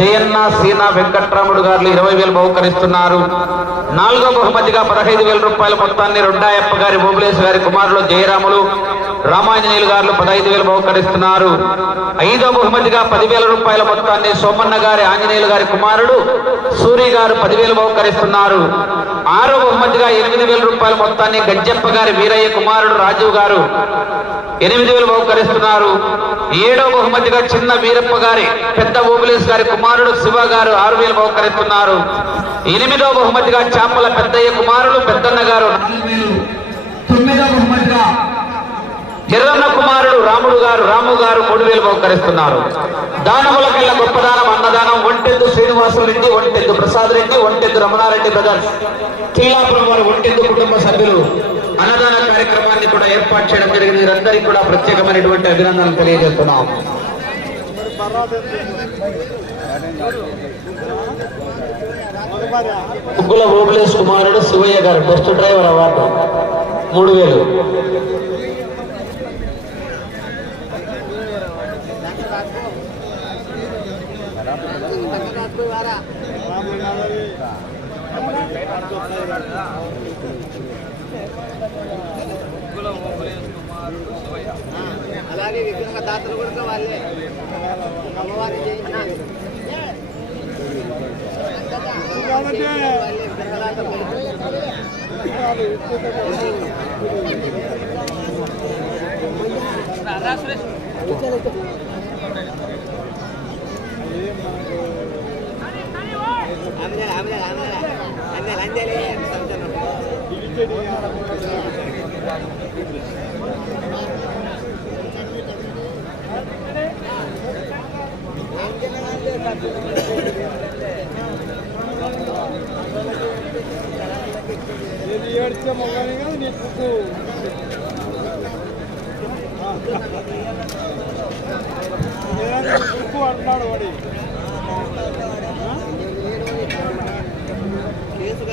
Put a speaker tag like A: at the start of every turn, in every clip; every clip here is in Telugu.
A: జయన్న సీనా వెంకట్రాముడు గారు ఇరవై వేలు బహుకరిస్తున్నారు. నాలుగో బహుమతిగా పదహైదు వేల రూపాయల మొత్తాన్ని రొడ్డాయప్ప గారి ఓబులేశ్ గారి కుమారులు జయరాములు రామాంజనేయులు గారు పదహైదు వేలు బహుకరిస్తున్నారు. ఐదో బహుమతిగా పదివేల రూపాయల మొత్తాన్ని సోమన్న గారి ఆంజనేయులు గారి కుమారుడు సూరి గారు పదివేలు బహుకరిస్తున్నారు. ఆరో బహుమతిగా ఎనిమిది వేల రూపాయల మొత్తాన్ని గజ్జప్ప గారి వీరయ్య కుమారుడు రాజీవ్ గారు ఎనిమిది వేలు బహుకరిస్తున్నారు ఏడో బహుమతిగా చిన్న వీరప్ప గారి పెద్ద ఓబులేస్ గారి కుమారుడు శివ గారు ఆరు వేలు బహుకరిస్తున్నారు ఎనిమిదో బహుమతిగా చాపల పెద్దయ్య కుమారుడు పెద్దన్న గారు తొమ్మిదో ఎర్రన్న కుమారుడు రాముడు గారు రాము గారు మూడు వేలు బహుకరిస్తున్నారు దానములకెళ్ళ గొప్ప దానం అన్నదానం ఒంటెద్దు శ్రీనివాసులు రెడ్డి ఒంటెద్దు ప్రసాద్ రెడ్డి ఒంటెద్దు రమణారెడ్డి బ్రదర్స్. కిల్లాపురం వారు ఒంటెద్దు కుటుంబ సభ్యులు అన్నదాన కార్యక్రమాన్ని కూడా ఏర్పాటు చేయడం జరిగింది. వీరందరికీ కూడా ప్రత్యేకమైనటువంటి అభినందనలు తెలియజేస్తున్నాం. ముగ్గుల ఓబులేష్ కుమారుడు శివయ్య గారు బెస్ట్ డ్రైవర్ అవార్డు. మూడు వేలు.
B: అలాగే విగ్రహ దాతలు కూడా వాళ్ళే. అమ్మవారి చేయించిన
C: ఏది ఏడిస్తే మొక్కని నీ పుట్టు పుట్టు అంటున్నాడు వాడి.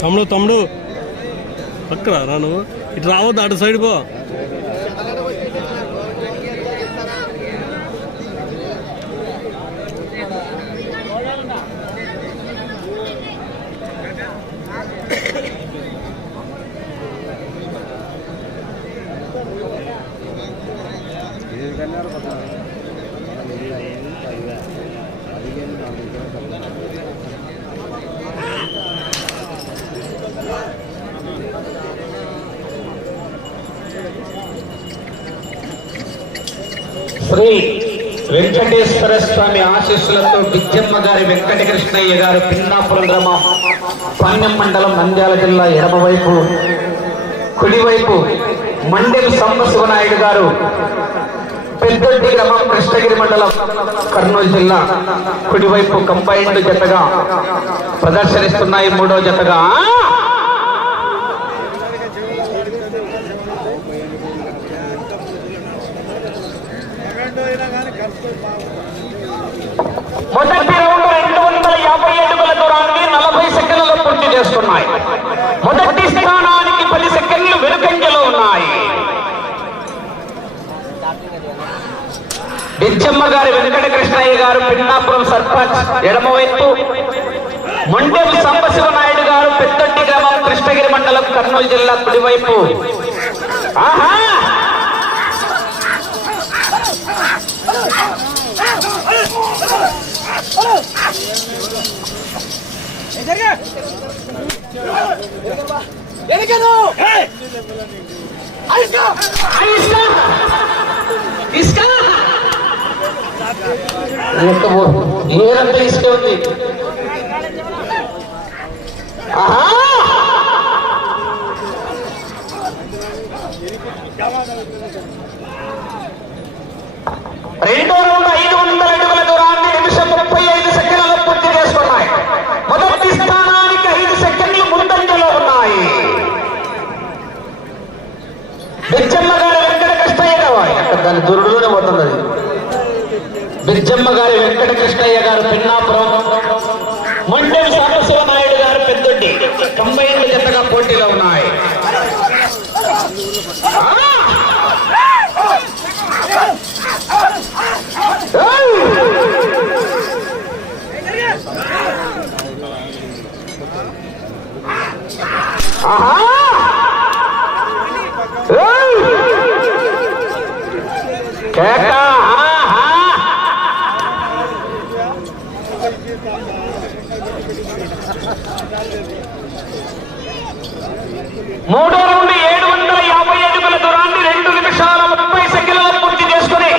D: తమ్ముడు తమ్ముడు. పక్కరా నువ్వు. ఇటు రావద్దు అటు సైడ్ పో.
A: శ్రీ వెంకటేశ్వర స్వామి ఆశీస్సులతో విద్యమ్మ గారి వెంకట కృష్ణయ్య గారు పిన్నాపురం గ్రామం పన్నెం మండలం నంద్యాల జిల్లా ఎడమవైపు కుడివైపు మండెం సంబశివనాయుడు గారు పెద్దొడ్డి గ్రామం కృష్ణగిరి మండలం కర్నూలు జిల్లా కుడివైపు కంబైన్డ్ జతగా ప్రదర్శనిస్తున్నాయి మూడో జతగా
C: సెకండ్ అయినా కానీ ఖర్చు
A: మొదటి రౌండ్ రెండు వందల యాభై అడుగుల దూరాన్ని నలభై సెకండ్లలో పూర్తి చేస్తున్నాయి మొదటి స్థానానికి పది సెకండ్లు వెనుకంజలో ఉన్నాయి. బిచ్చమ్మ గారి వెంకట కృష్ణయ్య గారు పిన్నాపురం సర్పంచ్ ఎడమవైపు మొండేపు సంబశివ నాయుడు గారు పెద్దొడ్డి గ్రామం కృష్ణగిరి మండలం కర్నూలు జిల్లా కుడివైపు. ఆహా! ఇసుక ఇసుక ఏదంతా ఇసుక! ఉంది. ఆహా! రెండో రౌండ్ అది దురుడులోనే పోతుంది బిర్జమ్మ బిచ్చమ్మ గారి వెంకట కృష్ణయ్య గారు పిన్నాపురం. మొండెం సాంబశివ నాయుడు గారు పెద్దొడ్డి కంబైన్డ్ జతగా పోటీలో ఉన్నాయి? మూడు నుండి ఏడు వందల యాభై అడుగుల దూరాన్ని రెండు నిమిషాల ముప్పై సెకండ్ల పూర్తి చేసుకుని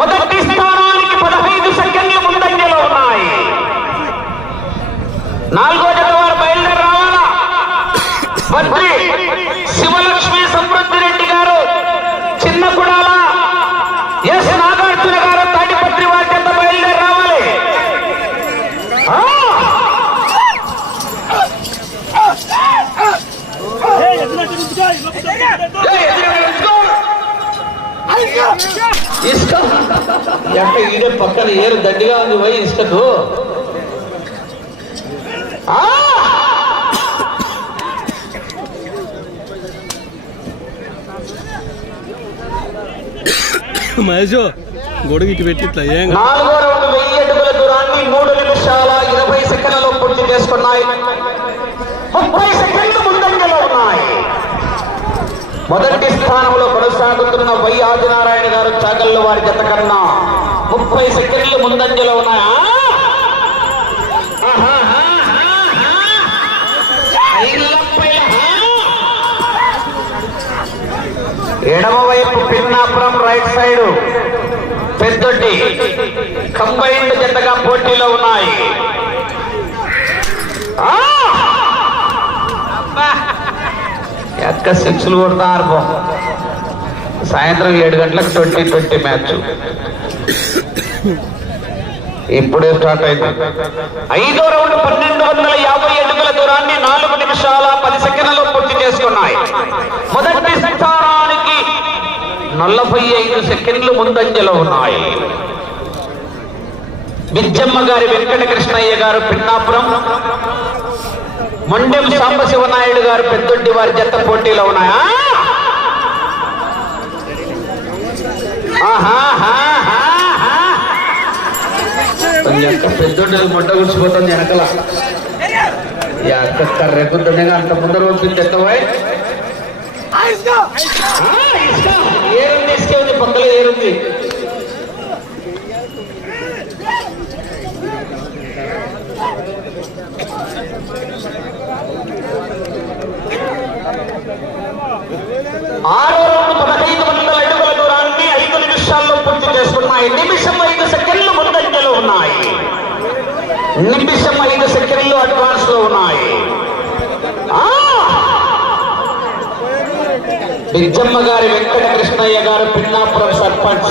A: మొదటి స్థానానికి పదహైదు సెకండ్లు ముందంజలో ఉన్నాయి. నాలుగు ఇసుక ఎక్క ఈడే పక్కన ఏరు దండిగా ఉంది పోయి ఇసుకకు ఆ!
D: మహేష్ గొడుగు ఇటు పెట్టి ఇట్లా ఏం
A: వెయ్యి అడుగుల దూరాన్ని మూడు నిమిషాల ఇరవై సెకండ్లలో పూర్తి చేసుకున్నాయి ముప్పై సెకండ్ మొదటి స్థానంలో కొనసాగుతున్న వై ఆదినారాయణ గారు చాగల్లు వారి జత కన్నా ముప్పై సెకండ్లు ముందంజలో ఉన్నాయా? ఎడమవైపు Pinnapuram right side Peddoddi. Combined జతగా పోటీలో ఉన్నాయి. ఆ! సిక్స్లు కొడతారు సాయంత్రం ఏడు గంటలకు ట్వంటీ ట్వంటీ మ్యాచ్. ఇప్పుడే స్టార్ట్ అయింది. ఐదో రౌండ్ పన్నెండు వందల యాభై అడుగుల దూరాన్ని నాలుగు నిమిషాల పది సెకండ్లలో పూర్తి చేసుకున్నాయి. మొదటి స్థానానికి నలభై ఐదు సెకండ్లు ముందంజలో ఉన్నాయి. బిచ్చమ్మ గారి వెంకట కృష్ణయ్య గారు పిన్నాపురం మొండెం సాంబశివనాయుడు గారు పెద్దొడ్డి వారి జత పోటీలో ఉన్నాయా? పెద్దొడ్డి మొట్ట గుడిచిపోతుంది వెనకల. అక్క కర్రెక్కుతుండగా అంత ముందర పంపింది ఎత్తవాయ్ ఏరుంది ఇసుకే ఉంది పక్కలో ఏరుంది. ఆరో రెండు పదహైదు వందల అడుగుల దూరాన్ని ఐదు నిమిషాల్లో పూర్తి చేసుకున్నాయి. నిమిషం ఐదు సెకండ్లు ముందంజలో ఉన్నాయి. నిమిషం ఐదు సెకండ్లు అడ్వాన్స్లో ఉన్నాయి బిజ్జమ్మ గారి వెంకట కృష్ణయ్య గారు పిన్నాపురం సర్పంచ్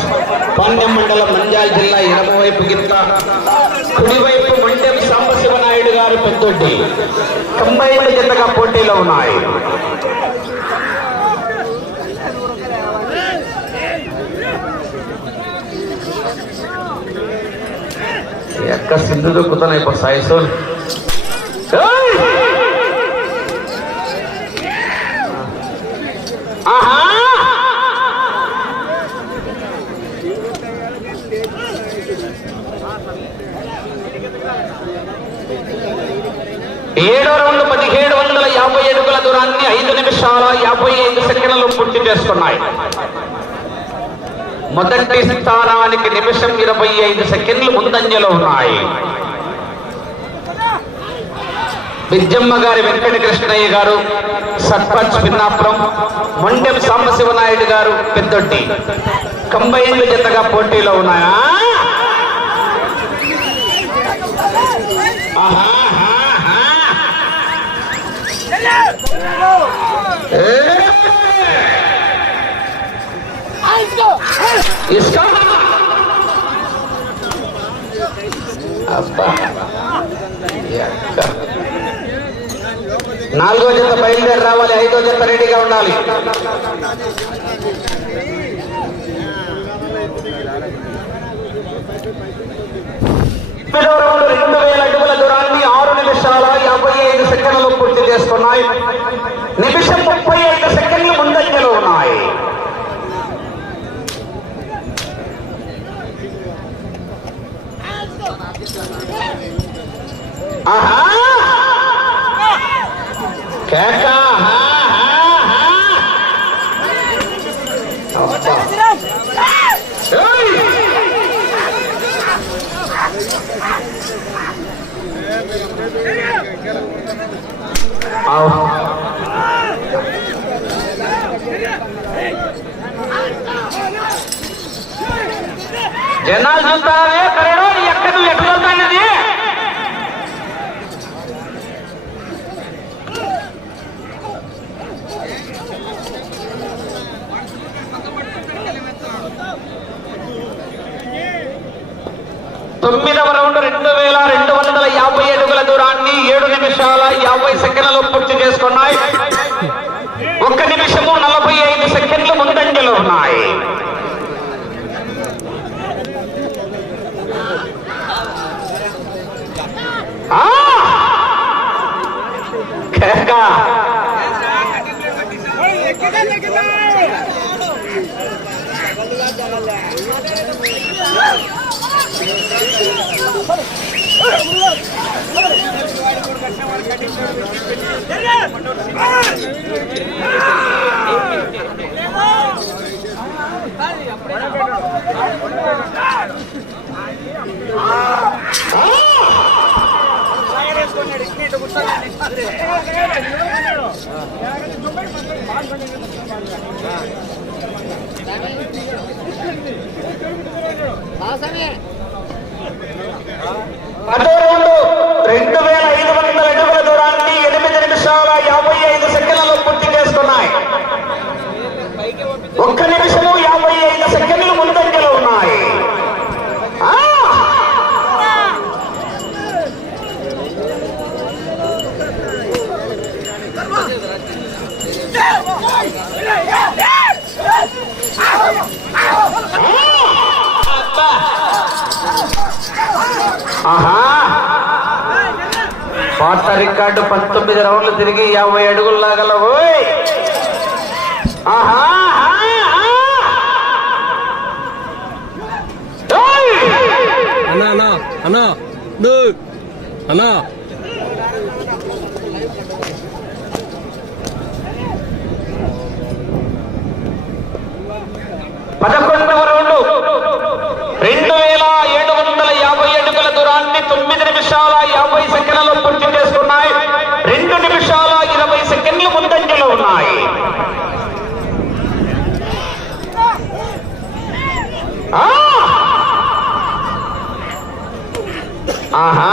A: పాండ్యం మండలం నంద్యాల జిల్లా ఎడమ వైపు గిత్త కుడివైపు మండ్యం సాంబశివనాయుడు గారు పెద్దొడ్డి. కంబైన్డ్ జతగా పోటీలో ఉన్నాయి. ఎక్క సింధు దొక్కుతున్నాయి ఇప్పుడు సాయిసోన్ ఆహా ఏడో రౌండ్ పదిహేడు వందల యాభై అడుగుల దూరాన్ని ఐదు నిమిషాల యాభై ఐదు సెకండ్లు పూర్తి చేసుకున్నాయి. మొదటి స్థానానికి నిమిషం ఇరవై ఐదు సెకండ్లు ముందంజలో ఉన్నాయి. బిజ్జమ్మ గారి వెంకట కృష్ణయ్య గారు సర్పంచ్ పిన్నాపురం మొండెం సాంబశివనాయుడు గారు పెద్దొట్టి కంబైన్లు జతగా పోటీలో ఉన్నాయా? ఆహా, ఎక్క. నాలుగో జత బయలుదేరి రావాలి ఐదో జత రెడీగా ఉండాలి. రౌండ్ వేల అడుగుల దూరాన్ని ఆరు నిమిషాల యాభై ఐదు సెకండ్లు పూర్తి చేసుకున్నాయి. నిమిషం ముప్పై ఐదు సెకండ్లు ముందంజలో ఉన్నాయి ఆహా కేక ఆహా, ఆహా, ఆహా. అబ్బా. ఏయ్! ఆవ్. జనాలు చూస్తారే కరేడో ఎక్కడ నువ్వు ఎక్కడ వెళ్తానది తొమ్మిదవ రౌండ్ రెండు వేల రెండు వందల యాభై అడుగుల దూరాన్ని ఏడు నిమిషాల యాభై సెకండ్ల పూర్తి చేసుకున్నాయి ఒక్క నిమిషము నలభై ఐదు సెకండ్లు ముందంజలో ఉన్నాయి ఆ! కేక. పదో రౌండ్ రెండు వేల ఐదు వందల అడుగుల దూరాన్ని ఎనిమిది నిమిషాల యాభై ఐదు సెకండ్లలో పూర్తి చేసుకున్నాయి. ఒక్క నిమిషము యాభై ఆహా. పాత రికార్డు పంతొమ్మిది రౌండ్లు తిరిగి యాభై అడుగులు లాగలవు. ఆహా!
D: అన్నా అన్నా అన్నా అన్నా.
A: పదకొండవ రౌండ్. రెండు వేల ఏడు వందల యాభై అడుగుల దూరాన్ని తొమ్మిది నిమిషాల యాభై సెకండ్లు పూర్తి చేసుకున్నాయి. రెండు నిమిషాల ఇరవై సెకండ్లు ముందంజలో ఉన్నాయి. ఆహా.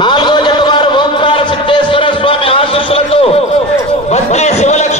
A: నాలుగో జట్టు వారు ఓంకార సిద్ధేశ్వర స్వామి ఆశీస్సులతో బద్రి శివలక్ష్మి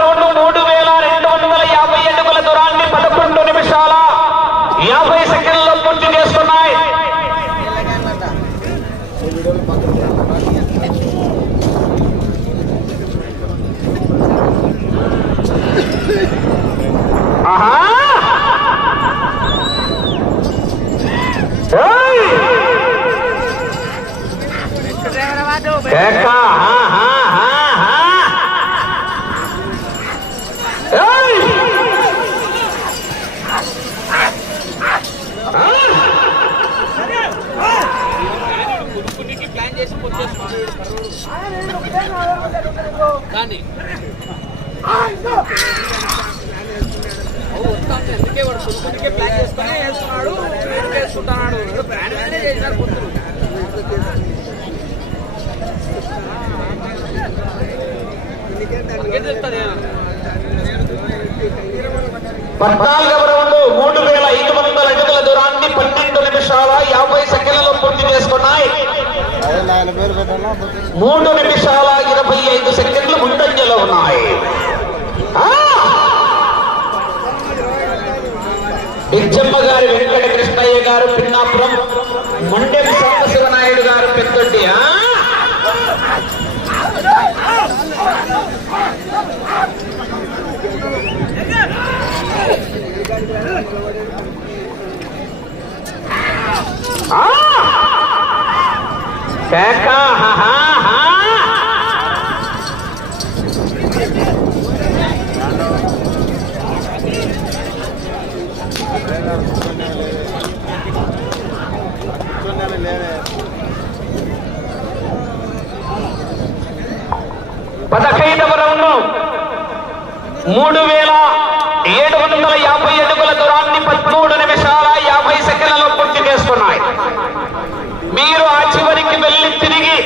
A: కేక,
B: ఎందుకే వాడు కొనుక్కునికే ప్లాన్ చేసుకుని వేసుకున్నాడు వేసుకుంటున్నాడు బ్రాండ్
A: పద్నాలుగవ రౌండ్ మూడు వేల ఐదు వందల అడుగుల దూరాన్ని పన్నెండు నిమిషాల యాభై సెకండ్లలో పూర్తి చేసుకున్నాయి మూడు నిమిషాల ఇరవై ఐదు సెకండ్లు ముందంజలో ఉన్నాయి ఆ! బిచ్చమ్మ గారి వెంకట కృష్ణయ్య గారు పిన్నాపురం మొండెం సాంబశివనాయుడు గారు పెద్దొడ్డి ఆ? ఆ! కేక, హా, హా, హా. పదహైదవ రౌండ్ మూడు వేల ఏడు వందల యాభై అడుగుల దూరాన్ని పదమూడు నిమిషాల యాభై సెకండ్లలో పూర్తి చేసుకున్నాయి మీరు ఆ చివరికి వెళ్ళి తిరిగి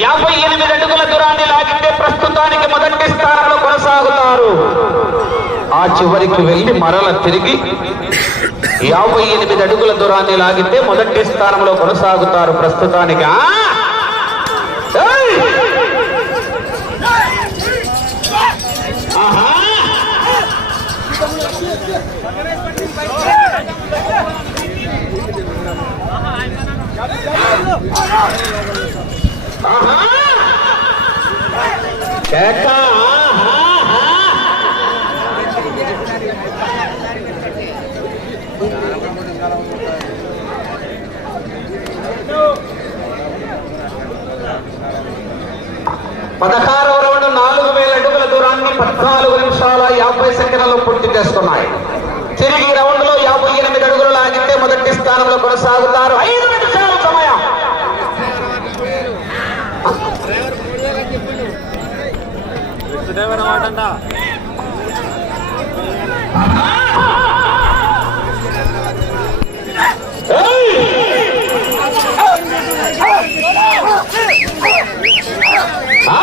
A: యాభై ఎనిమిది అడుగుల దూరాన్ని లాగితే ప్రస్తుతానికి మొదటి స్థానంలో కొనసాగుతారు. ఆ చివరికి వెళ్ళి మరల తిరిగి యాభై ఎనిమిది అడుగుల దూరాన్ని లాగితే మొదటి స్థానంలో కొనసాగుతారు ప్రస్తుతానికి ఆ? ఏయ్! ఆహా! ఆహా! కేక, ఆహా! పదహారవ రౌండ్ నాలుగు వేల అడుగుల దూరాన్ని పద్నాలుగు నిమిషాల యాభై సెకండ్లలో పూర్తి చేస్తున్నాయి. తిరిగి రౌండ్లో యాభై ఎనిమిది అడుగులు లాగితే మొదటి స్థానంలో కొనసాగుతారు. ఐదు నిమిషాల సమయం ఏయ్! ఆ!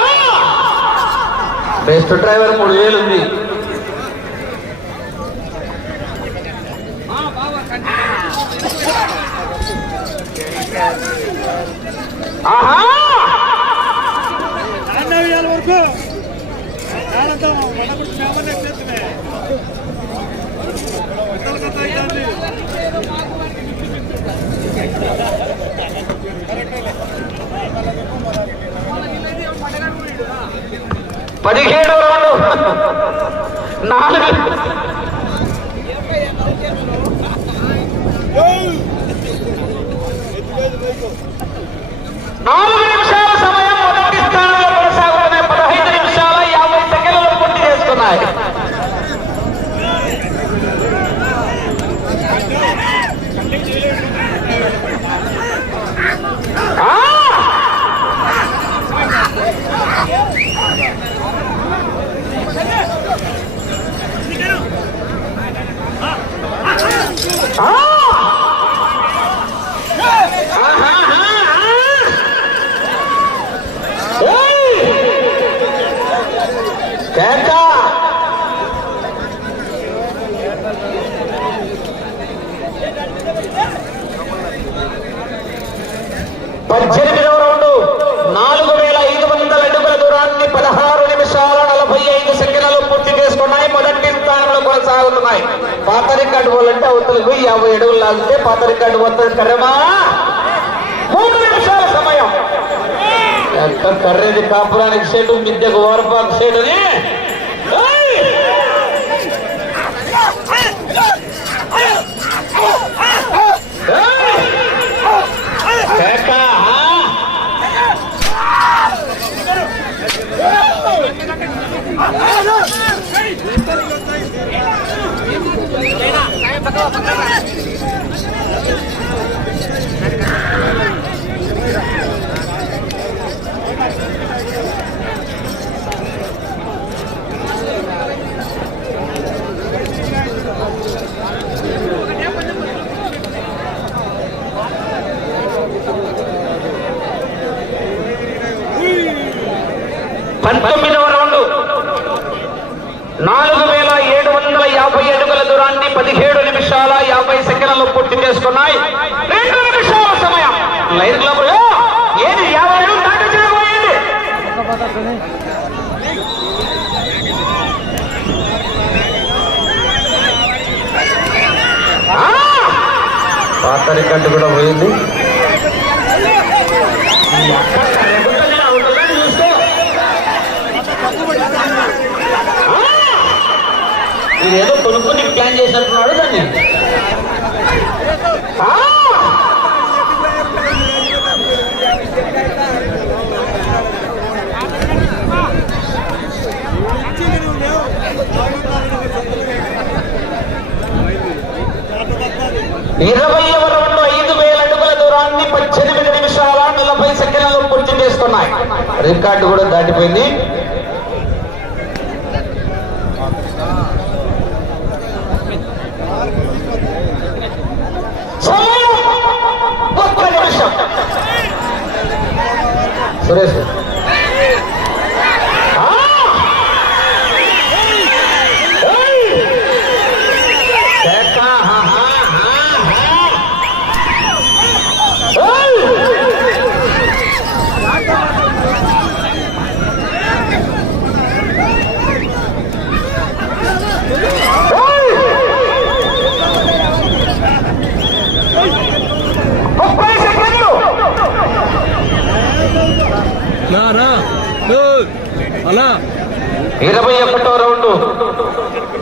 A: బెస్ట్ డ్రైవర్ మూడు వేలు ఉంది ఆహా పదిహేడవ రౌండ్. నాలుగు. నాలుగు నిమిషాల సమయం మొదటి స్థానంలో కొనసాగుతున్నాయి పదహైదు నిమిషాల యాభై సెకండ్లు పూర్తి చేసుకున్నాయి ఆ! ఆ! ఆహాహా! ఏయ్! కేక! పద్దెనిమిదవ రౌండ్ నాలుగు వేల ఐదు వందల అడుగుల దూరాన్ని పదహారు నిమిషాల నలభై ఐదు సెకండ్లు పూర్తి చేసుకున్నాయి. మొదటి స్థానంలో కొనసాగుతున్నాయి. పాత రికార్డు పోలంటే అవతలకు యాభై అడుగులు లాగితే పాత రికార్డు వస్తుంది కర్రమా మూడు నిమిషాల సమయం ఎంత కర్రేది కాపురానికి షేటు మిద్దెకు ఓరపాకు షేటుని 来，来，来，来，来，来，来，来，来，来，来，దూరాన్ని పదిహేడు నిమిషాల యాభై సెకండ్లు పూర్తి చేసుకున్నాయి. రెండు నిమిషాల సమయం. లైన్ క్లబ్ ఏది యాభై అడుగులు దాటించబోయింది పాత రికార్డు కూడా పోయింది. మీరు ఏదో కొనుక్కుని ప్లాన్ చేసినట్టున్నాడు దాన్ని. ఇరవై రౌండ్ ఐదు వేల అడుగుల దూరాన్ని పద్దెనిమిది నిమిషాల నలభై సెకండ్లలో పూర్తి చేసుకున్నాయి రికార్డు కూడా దాటిపోయింది. సురేష్ ఆ!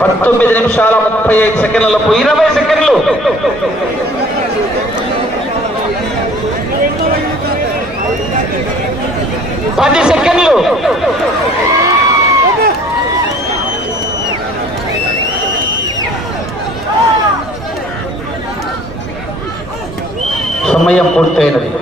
A: పంతొమ్మిది నిమిషాల ముప్పై ఐదు సెకండ్లకు ఇరవై సెకండ్లు. పది సెకండ్లు. సమయం పూర్తయినది.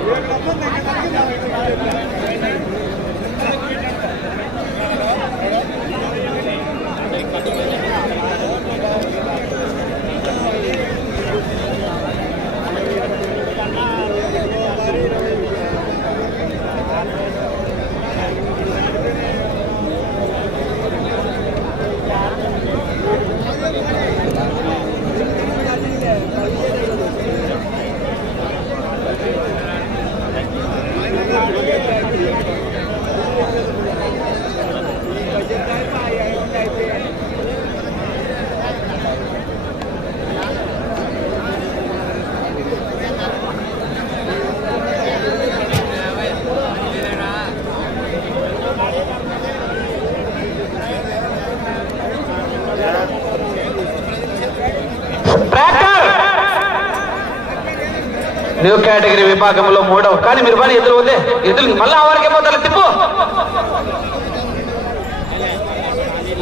A: న్యూ కేటగిరీ విభాగంలో మూడవ. కానీ మీరు పని ఎదురు పోతే ఎదురు మళ్ళీ ఆవారికి పోతారు. తిప్పు.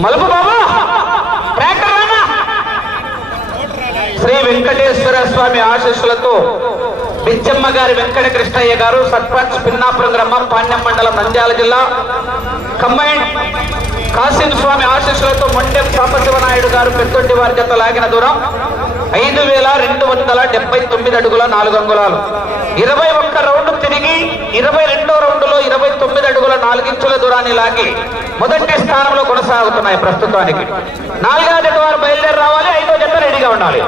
A: మలుపు బాబా. ట్రాక్టర్ రానా? శ్రీ వెంకటేశ్వర స్వామి ఆశీస్సులతో బిచ్చమ్మ గారి వెంకట కృష్ణయ్య గారు సర్పంచ్ పిన్నాపురం గ్రామం పాండ్యం మండలం నంద్యాల జిల్లా. కంబైండ్ కాశీం స్వామి ఆశీస్సులతో మొండెం సాంబశివనాయుడు గారు పెద్దొడ్డి వారి జత లాగిన దూరం ఐదు వేల రెండు వందల డెబ్బై తొమ్మిది అడుగుల నాలుగు అంగుళాలు. ఇరవై ఒక్క రౌండ్ తిరిగి ఇరవై రెండో రౌండ్లో ఇరవై తొమ్మిది అడుగుల నాలుగించుల దూరాన్ని లాగి మొదటి స్థానంలో కొనసాగుతున్నాయి ప్రస్తుతానికి. నాలుగో జత వారు బయలుదేరి రావాలి ఐదో జత రెడీగా ఉండాలి.